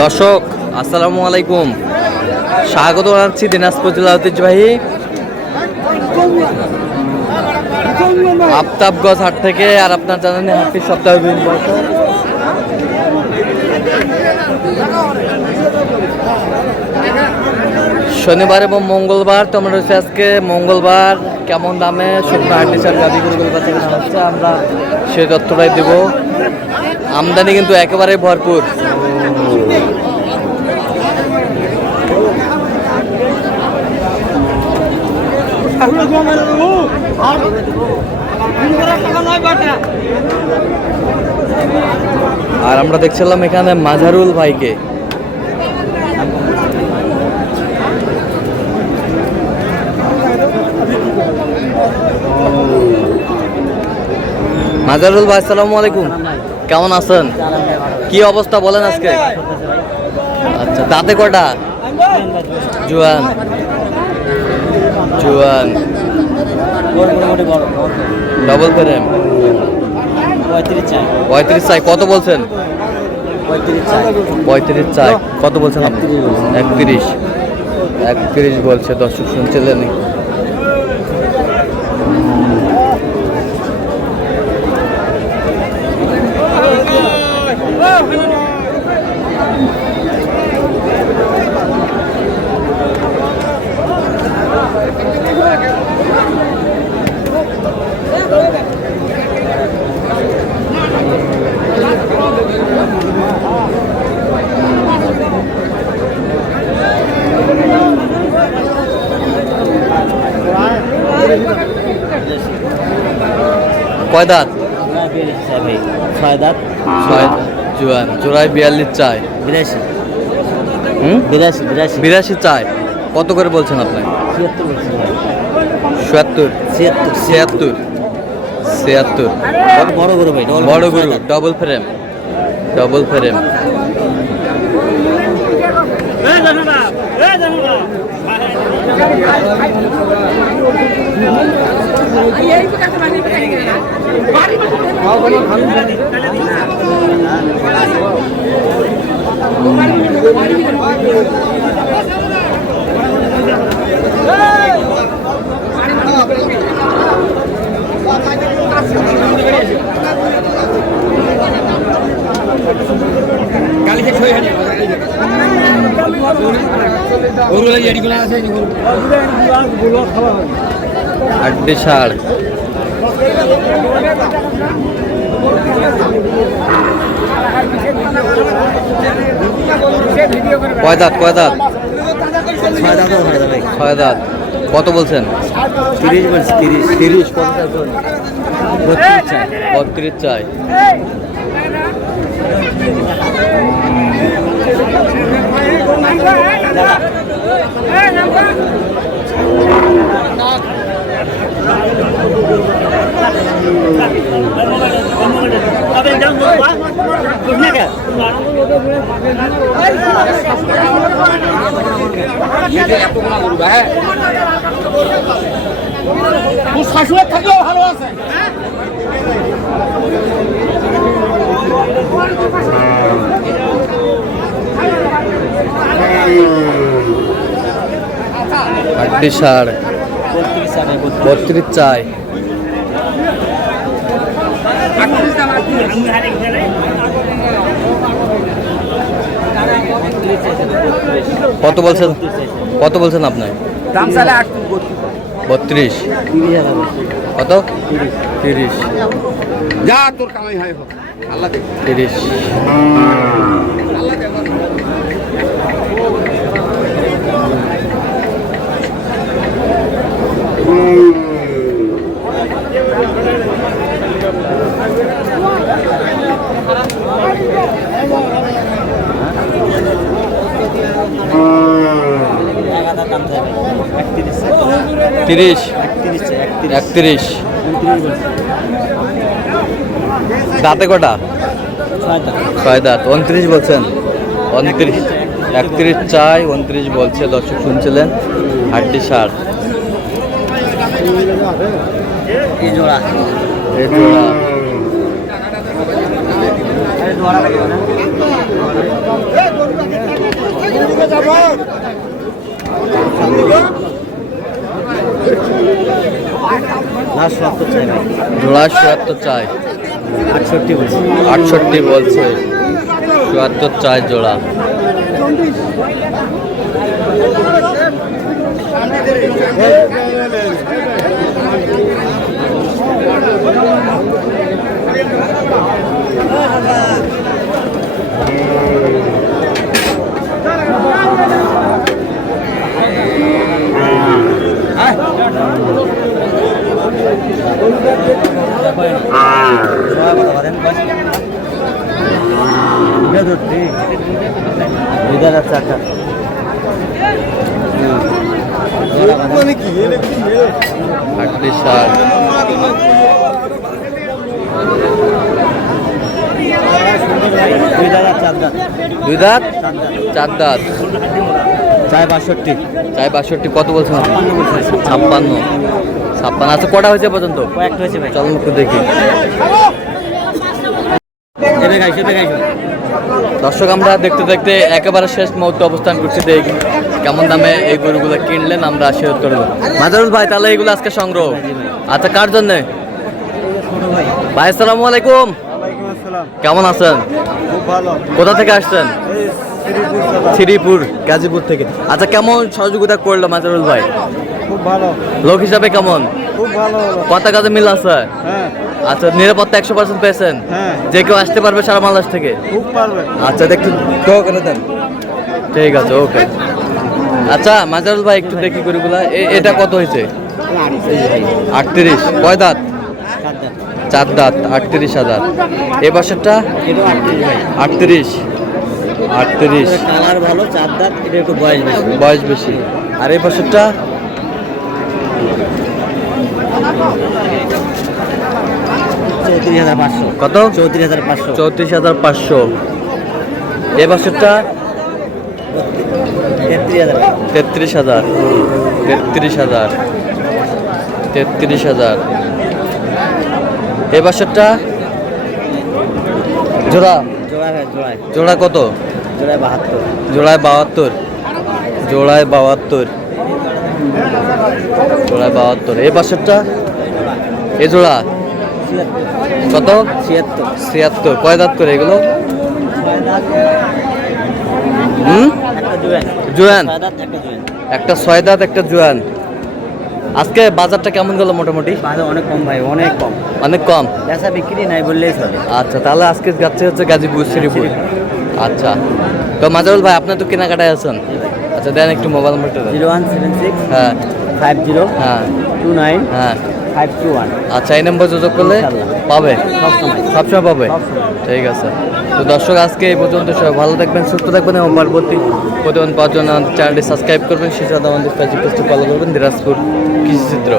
দর্শক আসসালামু আলাইকুম, স্বাগত জানাচ্ছি দিনাজপুর জেলা ঐতিহ্যবাহী আফতাবগঞ্জ হাট থেকে। আর আপনার জানেন হাটটি সপ্তাহে দিন বসে। শনিবার এবং মঙ্গলবার তোমরা রয়েছে। আজকে মঙ্গলবার কেমন দামে শুকনো হাট হিসাবে গাভী গরুগুলো কাছে কেনা হচ্ছে আমরা সেই তথ্যটাই দেব। আমদানি কিন্তু একেবারে ভরপুর। আর আমরা দেখছিলাম এখানে মাঝারুল ভাইকে। মাঝারুল ভাই আসসালামু আলাইকুম, কেমন আছেন? কি অবস্থা বলেন আজকে? আচ্ছা, দাঁতে কটা? জোয়ান জোয়ান ডবল ফ্রেম 35 চাই। কত বলছেন? 35 চাই। কত বলছেন আপনি? 31 বলছে। দর্শক শুনছিলেন। কয় দাঁত? 6 দাঁত। 6 জোয়ান। জোড়ায় 42 চাই। 82 চাই। কত করে বলছেন আপনি? 76 বড় গরু ভাই, বড় গরু ডবল ফ্রেম। আড্ডি ষাড়। কয় দাঁত? 6 দাঁত। কত বলছেন? 30 32 চাই। থাকলেও ভালো আছে। আড্ডি ষাড় 32 চাই। কত বলছেন আপনি? দাম চাইলে 32। কত? 30। যা তোর কামাই হয় হোক, আল্লাহ দেখ। 30। তিরিশ 31। দাঁতে কটা? 6 দাঁত। 29 বলছেন? 31 চাই, 29 বলছে। দর্শক শুনছিলেন। হাড্ডি ষাড়। এই জোড়া লাস্ট ৭০ চাই ভাই। জোড়া ৭৭ চাই, ৬৮ বলছি। ৬৮ বলছে, ৭৭ চাই জোড়া। আটটি ষাট, দুই দাঁত, চার দাঁত, চাই ৬২। চাই ৬২। কত বলছেন? ৫৬। ৫৬। আচ্ছা, কটা হয়েছে পর্যন্ত? কয়েকটা হয়েছে ভাই। চলুন একটু দেখি। দর্শক, আমরা দেখতে দেখতে একেবারে শেষ মুহূর্তে অবস্থান করছি। দেখি কেমন দামে এই গরুগুলো কিনলেন, আমরা শেয়ার করবো। মাজারুল ভাই, তাহলে এইগুলো আজকে সংগ্রহ। আচ্ছা, কার জন্য ভাই? আসসালামু আলাইকুম। কেমন আছেন? খুব ভালো। কোথা থেকে আসছেন? শ্রীপুর, গাজীপুর থেকে। আচ্ছা, কেমন সহযোগিতা করলো মাজারুল ভাই? খুব ভালো। লোক হিসাবে কেমন? খুব ভালো। কথা কাজে মিল আছে? হ্যাঁ আচ্ছা, নিরাপত্তা 100% পেয়েছেন? হ্যাঁ যে কেউ আসতে পারবে সারা বাংলাদেশ থেকে? খুব পারবে। আচ্ছা, একটু দোয়া করে দেন। ঠিক আছে, ওকে। আচ্ছা মাজারুল ভাই, একটু দেখি গরুগুলা। এটা কত হয়েছে? 38। কয় দাঁত? 4 দাঁত, 38,000। এ বছরটা 38। 38। কালার ভালো, 4 দাঁত, এটা একটু বয়স বেশি। বয়স বেশি। আর এই বছরটা ৩৪,৫০০। কত? ৩৪,৫০০। 34,500। এ বছরটা ৩৩,০০০। 33,000। 33,000। এ বছরটা জোড়া জোড়ায় জোড়া কত? জোড়ায় ৭২। জোড়ায় 72। জোড়ায় 72। জোড়ায় 72। এই বছরটা এ জোড়া কত? 76। কয় দাঁত করে এগুলো? জোয়ান। একটা 6 দাঁত, একটা জোয়ান। আজকে বাজারটা কেমন গেল মোটামুটি? অনেক কম ভাই, অনেক কম। অনেক কম। বেচা বিক্রি নাই বললেই চলে। আচ্ছা, তাহলে আজকে যাচ্ছে হচ্ছে গাজীপুর, শ্রীপুর। আচ্ছা, তো মাজারুল ভাই, আপনি তো কেনাকাটায় আছেন। আচ্ছা, দেন একটু মোবাইল নাম্বারটা দেন। 0176 হ্যাঁ 50 হ্যাঁ 29 হ্যাঁ। 521। আচ্ছা, এই নম্বর যোগাযোগ করলে পাবে, সবসময় পাবে। ঠিক আছে। তো দর্শক, আজকে এই পর্যন্ত। সবাই ভালো থাকবেন, সুস্থ থাকবেন এবং পরবর্তী প্রতিদিন পাওয়ার জন্য চ্যানেলটি সাবস্ক্রাইব করবেন। সেই সাথে আমাদের ফেসবুক পেজটি ফলো করবেন, দিনাজপুর কৃষিচিত্র।